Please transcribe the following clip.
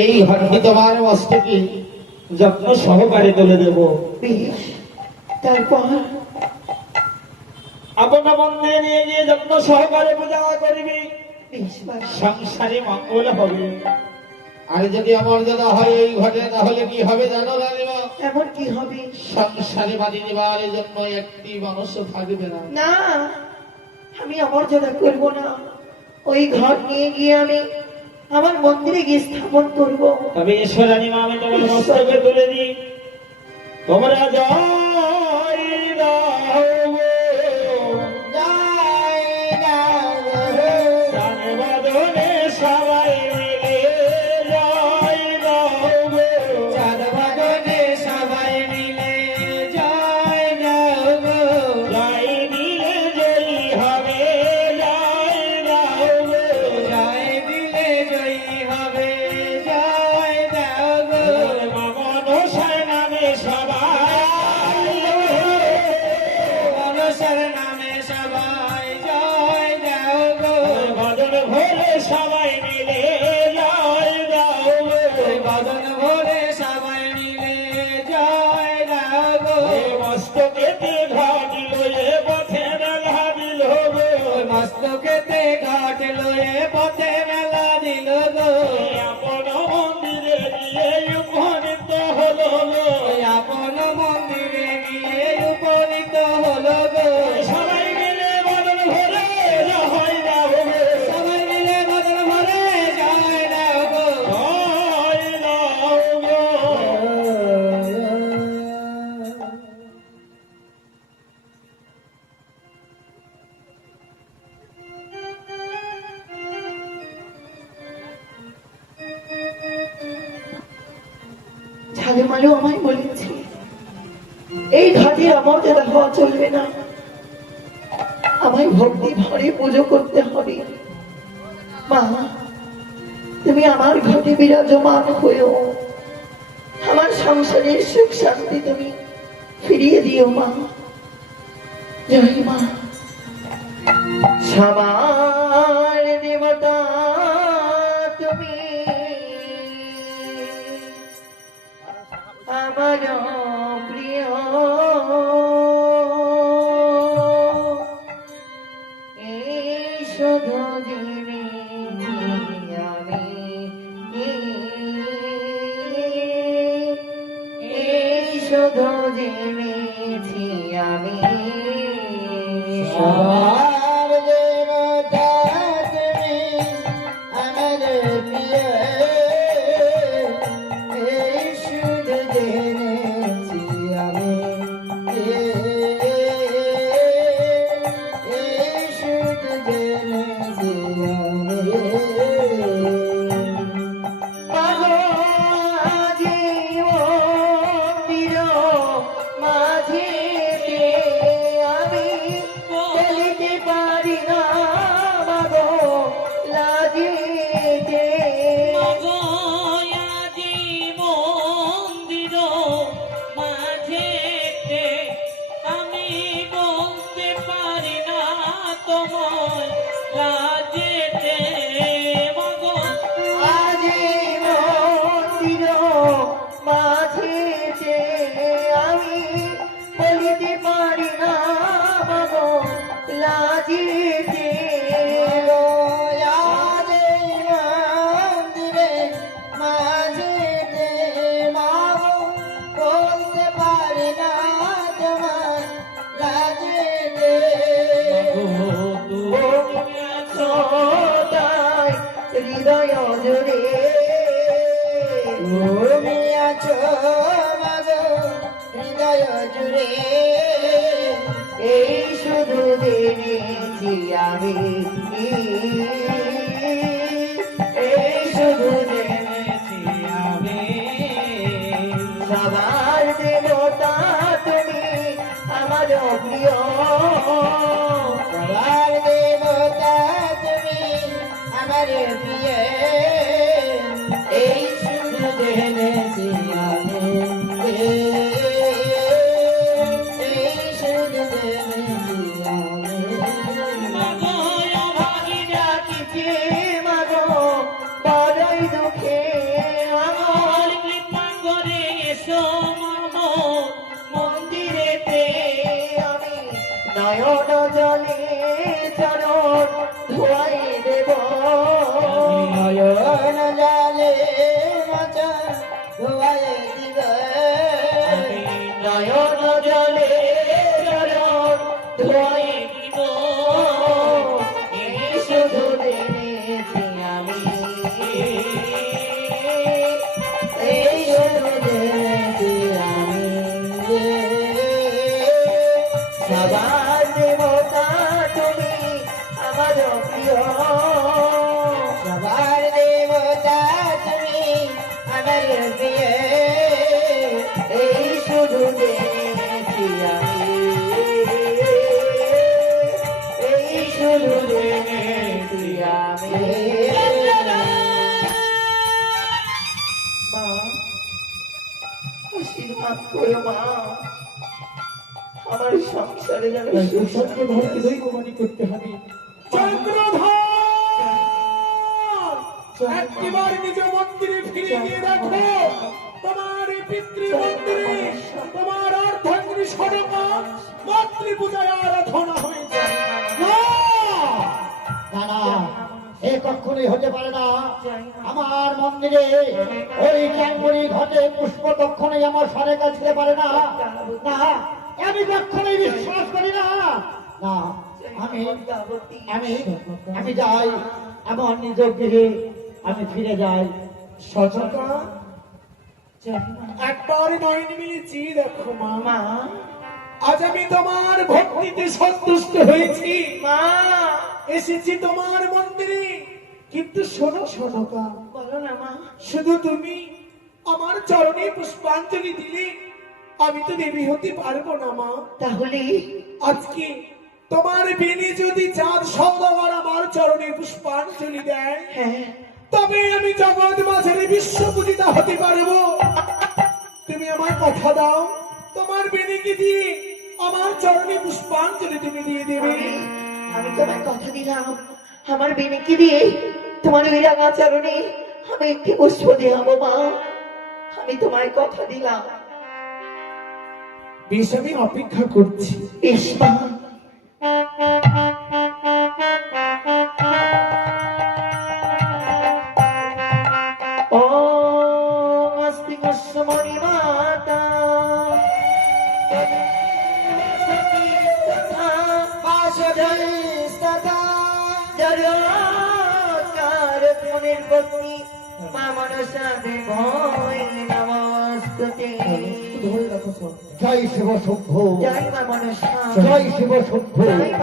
এই ঘরটি তোমার মস্তকে যত্ন সহকারে তুলে দেব। তারপর আপনা মন্দিরে নিয়ে গিয়ে যত্ন সহকারে পূজা করিবি, সংসারে মঙ্গল হবে। আর যদি অমর্যাদা হয় এই ঘটে, তাহলে কি হবে জানো রানীমা? এমন কি হবে? সংসারে বাড়ি নেবার জন্য একটি মানুষ থাকবে না। না, আমি অমর্যাদা করবো না। ওই ঘর নিয়ে গিয়ে আমি আমার মন্দিরে গিয়ে স্থাপন করবো। তবে এসো রানীমা, আমি তোমার মস্তকে তুলে দিই। তোমরা জয় সবাই মিলে জয় দাও, চাঁদ বাদনে সবাই মিলে জয় দাও, জয় দিলে জয়ী হবে, জয় দাও, জয় দিলে জয়ী হবে, জয় দাও, মনসার নামে সবাই, মনসার নামে সবাই জয় দাও, ভজন ভোলে সবাই মিলে জয় দাও, ভজন ভোলে সবাই মিলে জয় দাও, মস্তকেতে ঘাট লয়ে পথে মেলা দিল, মস্তকেতে ঘাট লয়ে পথে মেলা দিল, আপন মন্দিরে গিয়ে উপনীত হলো, আপন মন্দিরে গিয়ে উপনীত হলো, সবাই মিলে বদন ভরে জয় দাও, সবাই মিলে বদন ভরে জয় দাও, জয় দাও। ঝালেমালু আমায় বলেছে এই ঘাটের অমর্যাদা হওয়া চলবে না, আমায় ভক্তি ভরে পুজো করতে হবে। মা, তুমি আমার ঘাটে বিরাজমান হয়েও আমার সংসারের সুখ শান্তি তুমি ফিরিয়ে দিও মা। জয় মা। সবার দেবতা তুমি, আমার প্রিয়, এই শুধু জেনেছি আমি, এই শুধু জেনেছি আমি, সবার দেবতা তুমি, আমার প্রিয়, এই শুধু জেনেছি আমি, এই শুধু জেনেছি আমি। মাঝেতে আমি বলিতে পারি না মাগো, লাজিতে মগয়াজি মন্দির মাঝেতে আমি বলতে পারি না তোমায় লাজেতে, মগ আজি মন্দির মাঝেতে আমি বলিতে পারি না মাগো, লাজিতে মন্দিরে মাঝেতে মাগো বলতে পারি না তোমার লাজেতে, সদাই হৃদয় জুড়ে তুমি আছো মাগো হৃদয় জুড়ে, এই শুধু জেনেছি আমি, এই শুধু জেনেছি আমি, সবার দেবতা তুমি আমার প্রিয়, সবার দেবতা তুমি আমার প্রিয়, এই শুধু জেনেছি আমি, এই শুধু জেনেছি আমি। মগয়া ভাগিরা জলে চরণ ধোয়াই দেব নয়ন জলে মচন ধোয়াই দিব নয়ন জলে চরণ ধোয়াই দিব এই শুধু জেনেছি আমি এই শুধু জেনেছি আমি সবার দেবতা তুমি আমার প্রিয় সবার দেবতা তুমি আমার প্রিয় এই শুধু জেনেছি আমি এই শুধু জেনেছি আমি মা আশীর্বাদ করো মা আমার সংসারে যেন চক্রধরকে দৈববাণী করতে হবে। একবার নিজ মন্দিরে ফিরে গিয়ে দেখো তোমার এই পিতৃ মন্দিরে তোমার অর্ধাঙ্গিনী সদকা মাতৃ পূজায় আরাধনা হয়েছে। না না, এ কখনোই হতে পারে না। আমার মন্দিরে ওই ক্যাঙ্গুরি ঘটে পুষ্প কখনোই আমার সরে কাছতে পারে না। না, আমি কখনোই বিশ্বাস করি না। না, আমি আমি আমি যাই আমার নিজ গৃহে আমি ফিরে যাই। সচকা একবার নয়ন মিলেছি দেখো মা, মা আজ আমি তোমার ভক্তিতে সন্তুষ্ট হয়েছি। মা এসেছি তোমার মন্দিরে, কিন্তু শোনো সনকা, বলো না মা শুধু তুমি আমার চরণে পুষ্পাঞ্জলি দিলে আমি তো দেবী হতে পারবো না মা। তাহলে আজকে তোমার বেনে যদি চাঁদ সৌদাগর আমার চরণে পুষ্পাঞ্জলি দেয়, হ্যাঁ তবে আমি জগৎ মাঝারে বিশ্ব পূজিতা হতে পারবো। তুমি আমার কথা দাও, তোমার বেনিকে দিয়ে আমার চরণে পুষ্পাঞ্জলি তুমি দিয়ে দেবে। আমি তোমায় কথা দিলাম আমার বেনিকে দিয়ে তোমার ওই রাঙা চরণে আমি একটি পুষ্প দেখাবো মা। আমি তোমায় কথা দিলাম। বেশ, আমি অপেক্ষা করছি। বেশ মা। ওম অস্তি কসমণি মাতা মনের পত্নী মা মনসা দেবই নমস্তুতে। জয় শিব শম্ভু, জয় মা মনসা জয় শিব শম্ভু।